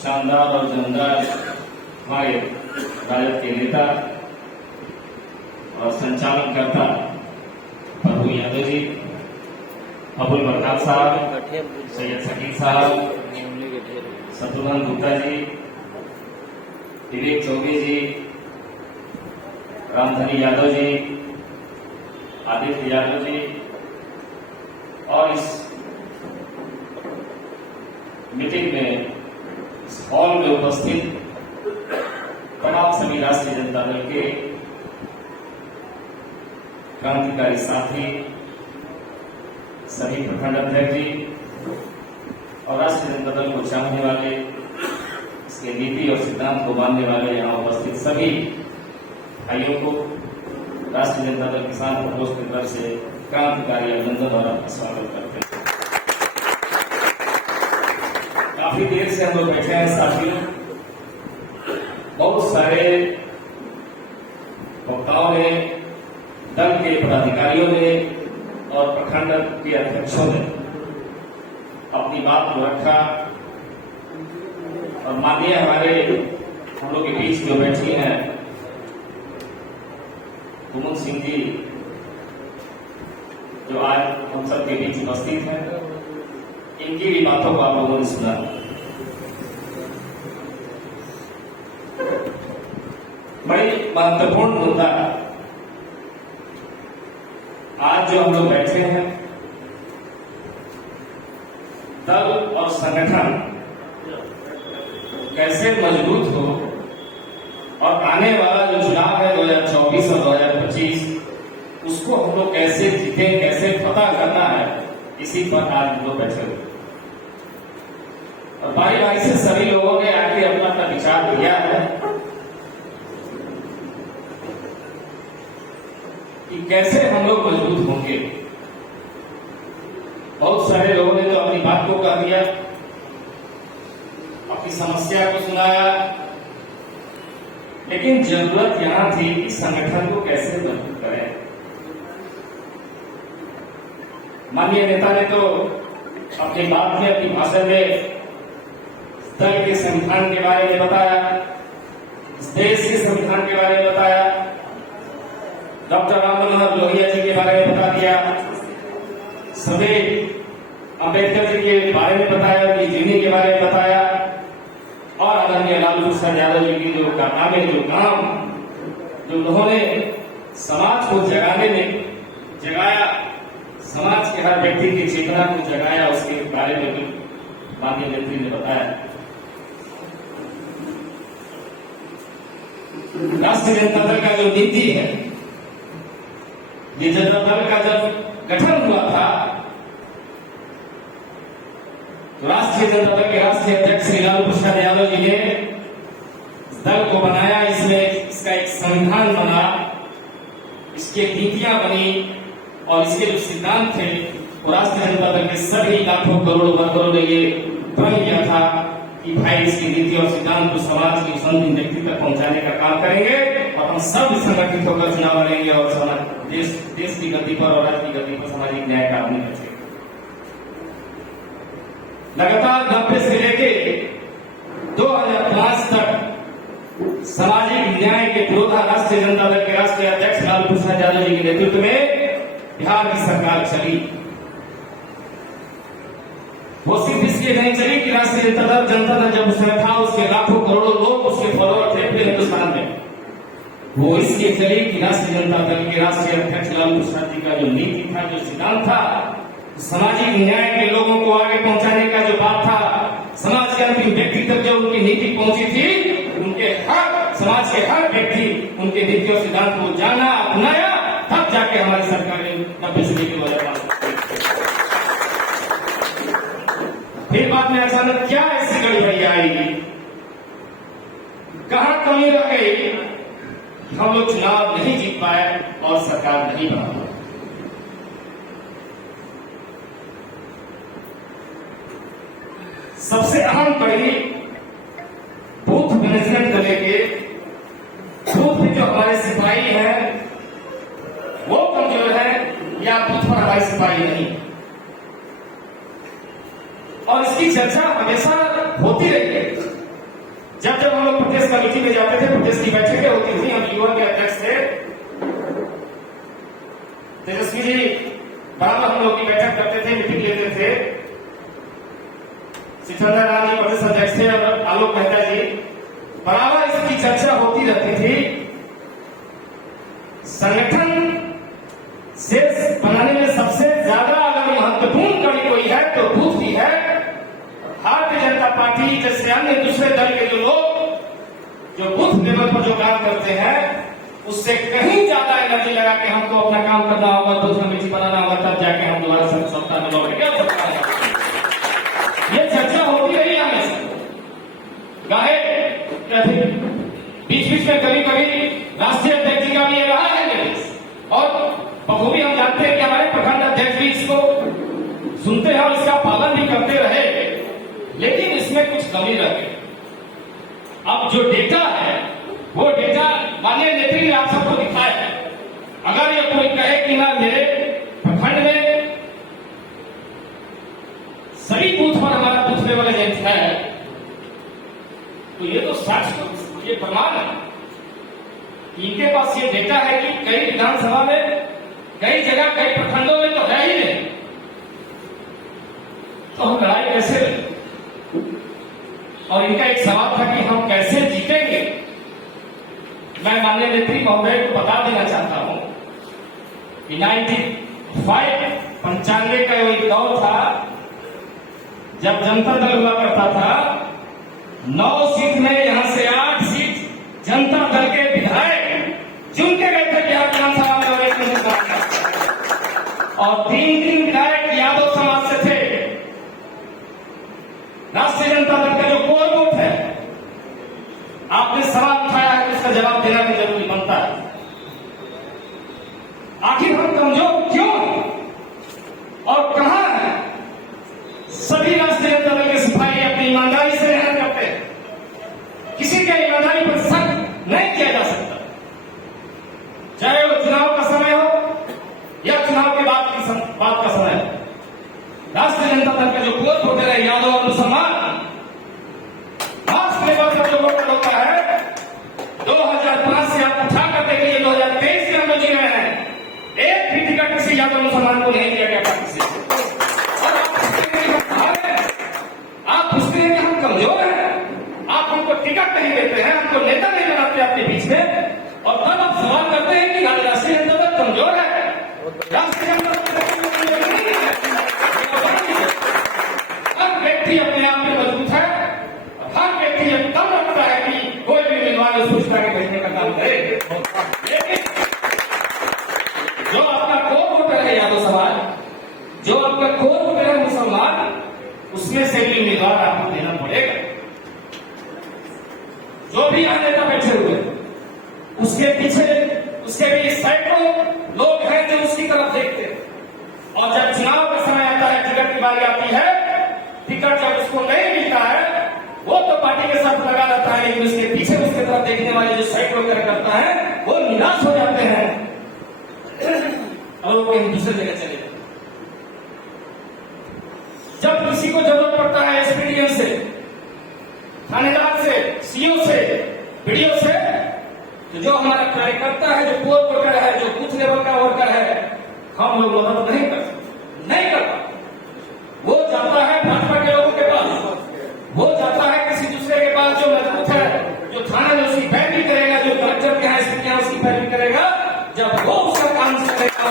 शानदार और जानदार हमारे राजद के नेता और संचालनकर्ता प्रभु यादव जी, अबुल बरकात साहब, सैयद शकील साहब, शत्रुघ्न गुप्ता जी, विवेक चौबे जी, रामधनी यादव जी, आदित्य यादव जी और इस मीटिंग में, इस हॉल में उपस्थित तमाम सभी राष्ट्रीय जनता दल के क्रांतिकारी साथी, सभी प्रखंड अध्यक्ष जी और राष्ट्रीय जनता दल को चाहने वाले, इसके नीति और सिद्धांत को मानने वाले यहाँ उपस्थित सभी भाइयों को राष्ट्रीय जनता दल किसान प्रकोष्ठ की तरफ से क्रांतिकारी अभिनंदन और स्वागत करते हैं। काफी देर से हम लोग बैठे हैं साथियों, बहुत सारे वक्ताओं ने, दल के पदाधिकारियों ने और प्रखंड के अध्यक्षों ने अपनी बात को रखा और माननीय हमारे हम लोग के बीच जो बैठी हैं कुमुद सिंह जी, जो आज हम सबके बीच उपस्थित हैं, इनकी भी बातों को आप लोगों ने सुना। बड़ी महत्वपूर्ण मुद्दा आज जो हम लोग बैठे हैं, दल और संगठन कैसे मजबूत हो और आने वाला जो चुनाव है 2024 और 2025, उसको हम लोग कैसे जीते, कैसे फतह करना है, इसी पर आज हम लोग बैठे हुए और बारी बारी से सभी लोगों ने आके अपना अपना विचार दिया है कि कैसे हम लोग मजबूत होंगे। बहुत सारे लोगों ने तो अपनी बात को कह दिया, अपनी समस्या को सुनाया, लेकिन जरूरत यहां थी कि संगठन को कैसे मजबूत करें। माननीय नेता ने तो अपनी बात में, अपनी भाषण में दल के संविधान के बारे में बताया, इस देश के संविधान के बारे में बताया, डॉक्टर राम मनोहर लोहिया जी के बारे में बता दिया, सभी अम्बेडकर जी के बारे में बताया, उनकी जीवनी के बारे में बताया और आदरणीय लालू प्रसाद यादव जी की जो कारनामे, जो काम जो उन्होंने समाज को जगाने में जगाया, समाज के हर व्यक्ति की चेतना को जगाया, उसके बारे में भी माननीय नेत्री ने बताया। राष्ट्रीय जनता दल का जो नीति है, ये जनता दल का जब गठन हुआ था तो राष्ट्रीय जनता दल के राष्ट्रीय अध्यक्ष श्री लालू प्रसाद यादव जी ने दल को बनाया, इसमें इसका एक संविधान बना, इसकी नीतियां बनी और इसके जो सिद्धांत थे वो राष्ट्रीय जनता दल के सभी लाखों करोड़ों वर्करों ने ये प्रण किया था कि भाई इसकी नीति और सिद्धांत को समाज की संदिग्ध व्यक्ति तक पहुंचाने का काम करेंगे और हम सब संगठित होकर चुनाव लड़ेंगे और देश की गति पर और राज्य की गति पर सामाजिक न्याय का अपनी बचेगा। लगातार 90 से लेके 2005 तक सामाजिक न्याय के विरोधा राष्ट्रीय जनता दल के राष्ट्रीय अध्यक्ष लालू प्रसाद यादव जी के नेतृत्व में बिहार की सरकार चली। वो सिर्फ इसलिए नहीं चली कि राष्ट्रीय जनता दल जब उसमें था उसके लाखों करोड़ों लोग उसके फॉलोअर थे पूरे हिंदुस्तान में, वो इसलिए चली कि राष्ट्रीय जनता दल के राष्ट्रीय अध्यक्ष लालू प्रसाद जी का जो नीति था, जो सिद्धांत था, सामाजिक न्याय के लोगों को आगे पहुंचाने का जो बात था, समाज के अंतिम व्यक्ति तक जो उनकी नीति पहुंची थी, उनके हर समाज के हर व्यक्ति उनके नीति और सिद्धांत को जाना, अपनाया, तब जाके हमारी सरकार ने 90 से लेकर 2005 फिर बाद में अचानक क्या ऐसी गड़बड़ी आई, कहां कमी रह गई, हम लोग चुनाव नहीं जीत पाए और सरकार नहीं बना पाई। सबसे अहम कड़ी बूथ मैनेजमेंट को लेके, बूथ में जो हमारे सिपाही हैं वो कमजोर है या बूथ पर हमारे सिपाही नहीं, और इसकी चर्चा हमेशा होती रही है। जब जब हम लोग प्रदेश कमेटी में जाते थे, प्रदेश की बैठकें होती थी, हम युवा के अध्यक्ष थे तेजस्वी जी, बराबर हम लोग की बैठक करते थे, मीटिंग लेते थे। सिकंदर राम जी प्रदेश अध्यक्ष थे और आलोक मेहता जी, बराबर इसकी चर्चा होती रहती थी। संगठन से बनाने में सबसे ज्यादा अगर महत्वपूर्ण कड़ी कोई है तो बूथ की है। भारतीय जनता पार्टी जैसे अन्य दूसरे दल के जो लोग जो बूथ लेवल पर जो काम करते हैं, उससे कहीं ज्यादा एनर्जी लगा के हमको अपना काम करना होगा, बूथ कमेटी बनाना होगा, तब जाके हम दोबारा सत्ता में लौटेंगे। ये चर्चा होती रही हमेशा, गाहे बीच बीच में कभी कभी राष्ट्रीय अध्यक्ष जी का भी ये रहा है निर्देश, और बखूबी हम जानते हैं कि हमारे प्रखंड अध्यक्ष भी इसको सुनते हैं और इसका पालन भी करते रहे, लेकिन इसमें कुछ कमी रह गई। अब जो डेटा है वो डेटा माननीय नेत्री ने आप सबको दिखाया है। अगर ये कोई कहे कि ना मेरे प्रखंड में सभी बूथ पर हमारा बूथ लेवल एजेंट है, तो ये तो साक्ष्य, ये प्रमाण है। इनके पास ये डेटा है कि कई विधानसभा में, कई जगह, कई प्रखंडों में तो है ही नहीं, तो हम लड़ाई कैसे लड़ें? और इनका एक सवाल था कि हम कैसे जीतेंगे। मैं माननीय नेत्री महोदय को बता देना चाहता हूं कि 95 का एक दौर था जब जनता दल हुआ करता था। 9 सीट में यहां से 8 सीट जनता दल के विधायक चुन के गए थे बिहार विधानसभा में, और 3 विधायक यादव समाज से थे। राष्ट्रीय जनता दल का जो कोर वोट है, आपने सवाल उठाया है, उसका जवाब देना भी जरूरी बनता है। आखिर हम कमजोर क्यों हैं और कहां हैं? सभी राष्ट्रीय जनता दल के सिपाही अपनी ईमानदारी से मेहनत करते हैं, किसी के ईमानदारी पर शक नहीं किया जा सकता, चाहे वो चुनाव का समय हो या चुनाव के बाद का समय हो। राष्ट्रीय जनता दल का जो कोर वोटर है, यादव और मुसलमान, मार्क्स लेवल का जो वोटर होता है, 2005 से आप उठा कर देखिए 2023 के हम जी रहे हैं, एक भी टिकट किसी यादव मुसलमान को नहीं दिया गया पार्टी से। और आप पूछते हैं कि हम कमजोर हैं, आप हमको टिकट नहीं देते हैं, हमको नेता नहीं बनाते आपके बीच में, और तब आप सवाल करते हैं कि राष्ट्रीय जनता दल कमजोर है। राष्ट्रीय जनता दल हर व्यक्ति अपने आप में मजबूत है, हर व्यक्ति ये कम रखता है कि कोई भी उम्मीदवार सूचना के भेजने का काम करे। लेकिन जो आपका कोर वोटर है यादव समाज, जो आपका कोर वोटर है मुसलमान, उसमें से भी उम्मीदवार आपको देना पड़ेगा। जो भी यहाँ नेता बैठे हुए, उसके पीछे उसके भी सैकड़ों लोग हैं जो उसकी तरफ देखते हैं, और जब चुनाव का समय आता है, टिकट की बारी आती है, टिकट जब उसको नहीं मिलता है, वो तो पार्टी के साथ लगा रहता है, लेकिन उसके पीछे उसके तरफ देखने वाले जो सैकड़ों कार्यकर्ता है, वो निराश हो जाते हैं और वो कहीं दूसरी जगह चले जाते हैं। जब किसी को जरूरत पड़ता है एसपीडीएम से, थानेदार से, सीओ से, बीडीओ से, तो जो हमारा कार्यकर्ता है, जो कोर वोटर है, जो बूथ लेवल का वर्कर है, हम लोग मदद नहीं कर सकते, नहीं कर पाते। वो जाता है भाजपा के लोगों के पास, वो जाता है किसी दूसरे के पास जो मजबूत है, जो थाने में उसकी पैरवी करेगा, जो कलेक्टर के यहाँ एसपी के यहाँ उसकी पैरवी करेगा। जब वो उसका काम करेगा,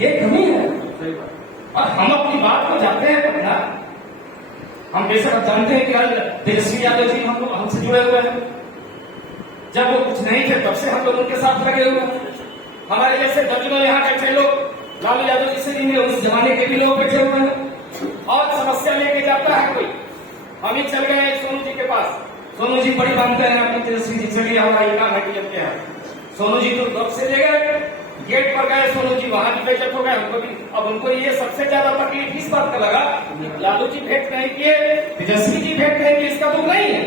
ये कमी है। और हम अपनी बात को जाते हैं पकड़ा। हम बेशक जानते हैं कि आज तेजस्वी यादव जी हमसे जुड़े हुए हैं, जब वो कुछ नहीं थे तब से हम लोग उनके साथ लगे हुए हैं। हमारे जैसे दर्जनों यहाँ बैठे लोग, लालू यादव जी से नहीं, उस जमाने के भी लोग बैठे हुए हैं, और समस्या लेके जाता है कोई। हम ही चल गए सोनू जी के पास, सोनू जी बड़ी मानते हैं अपनी तेजस्वी जी, चलिए हमारा ये काम है कि जब क्या है। सोनू जी तो कब से ले गए, गेट पर गए सोनू जी, वहां भी बेइज्जत हो गए, हमको भी। अब उनको ये सबसे ज्यादा तकलीफ इस बात का लगा, लालू जी भेंट नहीं किए, तेजस्वी जी भेंट नहीं किए, इसका दुख नहीं है,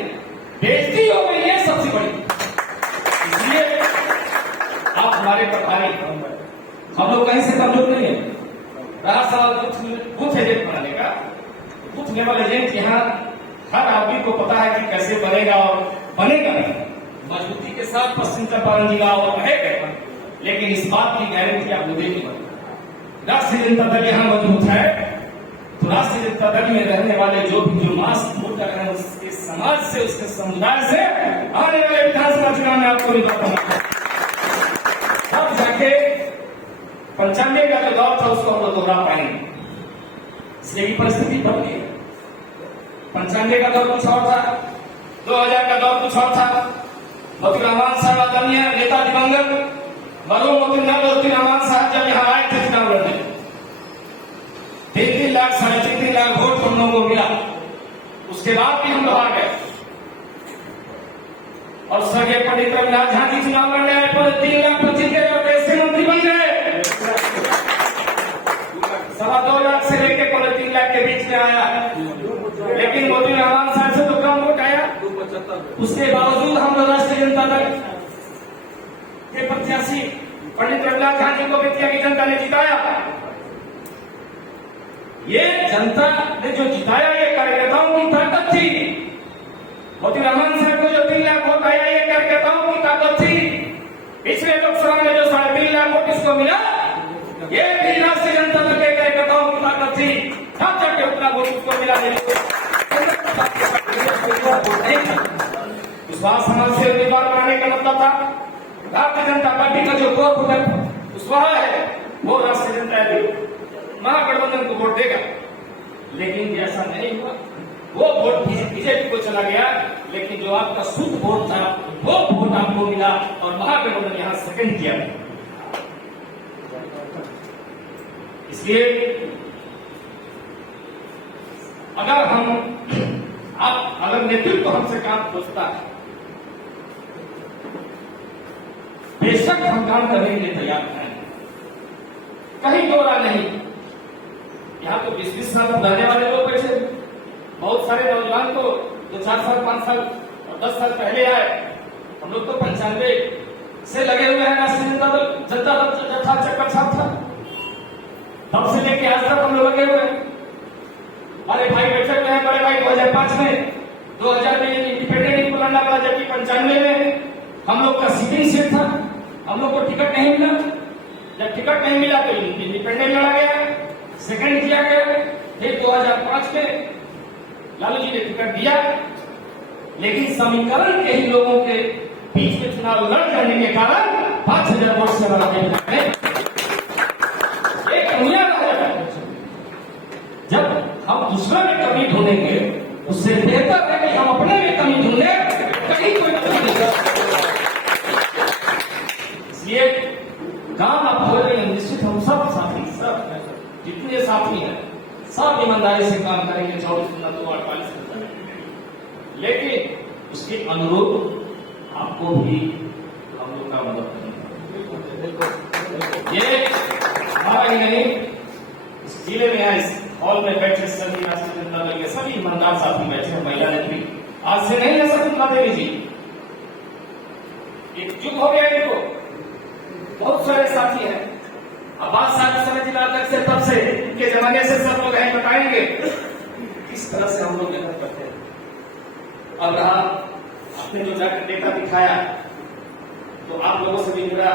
बेइज्जती हो गई है सबसे बड़ी। इसलिए आप हमारे प्रभारी, हम लोग कहीं से कमजोर नहीं है, रहा सवाल बूथ एजेंट बनाने का, बूथ लेवल एजेंट यहाँ हर आदमी को पता है कि कैसे बनेगा और बनेगा नहीं, मजबूती के साथ पश्चिम चंपारण जिला और रहेगा, लेकिन इस बात की गारंटी आप मुझे नहीं बनी। राष्ट्रीय जनता दल यहाँ मजबूत है तो राष्ट्रीय जनता दल में रहने वाले जो भी जो मास वोटर हैं उसके समाज से, उसके समुदाय से आने वाले विधानसभा चुनाव में आपको नहीं बताऊंगा, तब जाके 95 का जो दौर था उसको हम लोग दोहरा पाएंगे। इसलिए की परिस्थिति बदली है। 95 का दौर कुछ और था, 2000 का दौर कुछ और था। मोतीराम साहब आदरणीय नेता दिवंगत मरहूम मोतीराम साहब जब यहाँ आए थे चुनाव लड़ने, 3 लाख 3.5 लाख वोट हम लोगों को मिला। उसके बाद भी हम लोग आ गए और स्वर्गीय पंडित रविनाथ झा जी चुनाव लड़ने आए, 3 लाख पर जीत गए और देश के मंत्री बन गए। 2.25 लाख से लेकर 3 लाख के बीच में आया, लेकिन मोतीराम साहब से तो कम वोट आया। उसके बावजूद हम लोग राष्ट्रीय जनता दल के प्रत्याशी पंडित रविनाथ झा जी को बेतिया की जनता ने जिताया। ये जनता ने जो जिताया ये कार्यकर्ताओं की ताकत थी। मोतीराम साहब को जो 3 लाख वोट आया ये कार्यकर्ताओं की ताकत थी। पिछले लोकसभा में जो 3.5 लाख वोट इसको मिला ये भी राष्ट्रीय जनता दल के कार्यकर्ताओं की ताकत थी। तब जाके उतना वोट उसको मिला विश्वास समाज से उम्मीदवार बनाने का मतलब था भारतीय जनता पार्टी का जो कोर विश्वास है वो राष्ट्रीय जनता महागठबंधन को वोट देगा, लेकिन ऐसा नहीं हुआ। वो वोट बीजेपी को चला गया, लेकिन जो आपका शुद्ध वोट था वो वोट आपको मिला और महागठबंधन यहाँ सेकंड किया। इसलिए अगर नेतृत्व हमसे काम पूछता है, बेशक हम काम करने के लिए तैयार हैं, कहीं दो राय नहीं। यहाँ तो 20-20 साल रहने वाले लोग बैठे, बहुत सारे नौजवान तो 2-4 साल 5 साल और 10 साल पहले आए। हम लोग तो 95 से लगे हुए हैं राष्ट्रीय जनता दल जथा चक्कर छाप था, तब से लेके आज तक हम लोग लगे हुए हैं। हमारे भाई बैठे हुए हैं, बड़े भाई 2005 में, 2000 में इंडिपेंडेंट को लड़ना पड़ा, जबकि 95 में हम लोग का सीटिंग सीट था, हम लोग को टिकट नहीं मिला। जब टिकट नहीं मिला तो इंडिपेंडेंट लड़ा गया, सेकंड किया गया। फिर 2005 में लालू जी ने टिकट दिया, लेकिन समीकरण के ही लोगों के बीच में चुनाव लड़ जाने के कारण 5000 वोट से लड़ा गया। जब हम दूसरे में कमी ढूंढेंगे उससे बेहतर है कि हम अपने में कमी ढूंढे, कहीं कोई कमी नहीं। इसलिए काम आप हो रहे हैं, निश्चित हम सब साथी, सब जितने साथी हैं सब ईमानदारी से काम करेंगे 24/48, लेकिन उसके अनुरूप आपको भी हम लोग का मदद करेंगे। ये हमारा ही नहीं, इस जिले में है, इस हॉल में बैठे सभी राष्ट्रीय जनता दल के सभी ईमानदार साथी बैठे हैं। महिला नेत्री आज से नहीं है शकुंतला देवी जी, एक युग हो गया इनको, बहुत सारे साथी हैं। आवाज साहब समय जिला अध्यक्ष से तब से के जमाने से सब लोग हैं, बताएंगे किस तरह से हम लोग मेहनत करते हैं। अब रहा आपने जो जाकर देखा दिखाया, तो आप लोगों से भी मेरा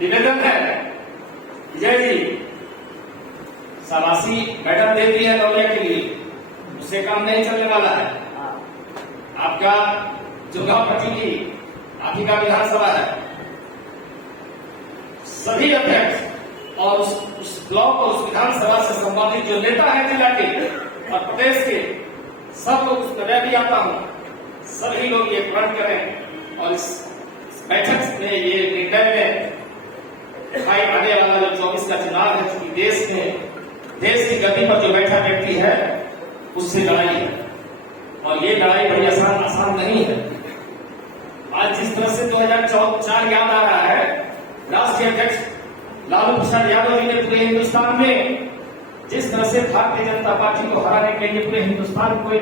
निवेदन है, विजय जी शाबाशी मैडम दे दी है नौलिया के लिए, उससे काम नहीं चलने वाला है। आपका दुर्गावती की आप ही का विधानसभा है, सभी अध्यक्ष और उस ब्लॉक और उस विधानसभा से संबंधित जो नेता है जिला के और प्रदेश के, सब लोग उस तरह भी आता हूं, सभी लोग ये प्रण करें और इस बैठक में ये निर्णय लें भाई आने वाला जो 24 का चुनाव है, चूंकि देश की गति पर जो बैठा व्यक्ति है उससे लड़ाई है, और ये लड़ाई बड़ी आसान नहीं है। आज जिस तरह से 2004 याद आ रहा है, राष्ट्रीय अध्यक्ष लालू प्रसाद यादव जी ने पूरे हिंदुस्तान में जिस तरह से भारतीय जनता पार्टी को हराने के लिए पूरे हिंदुस्तान को किया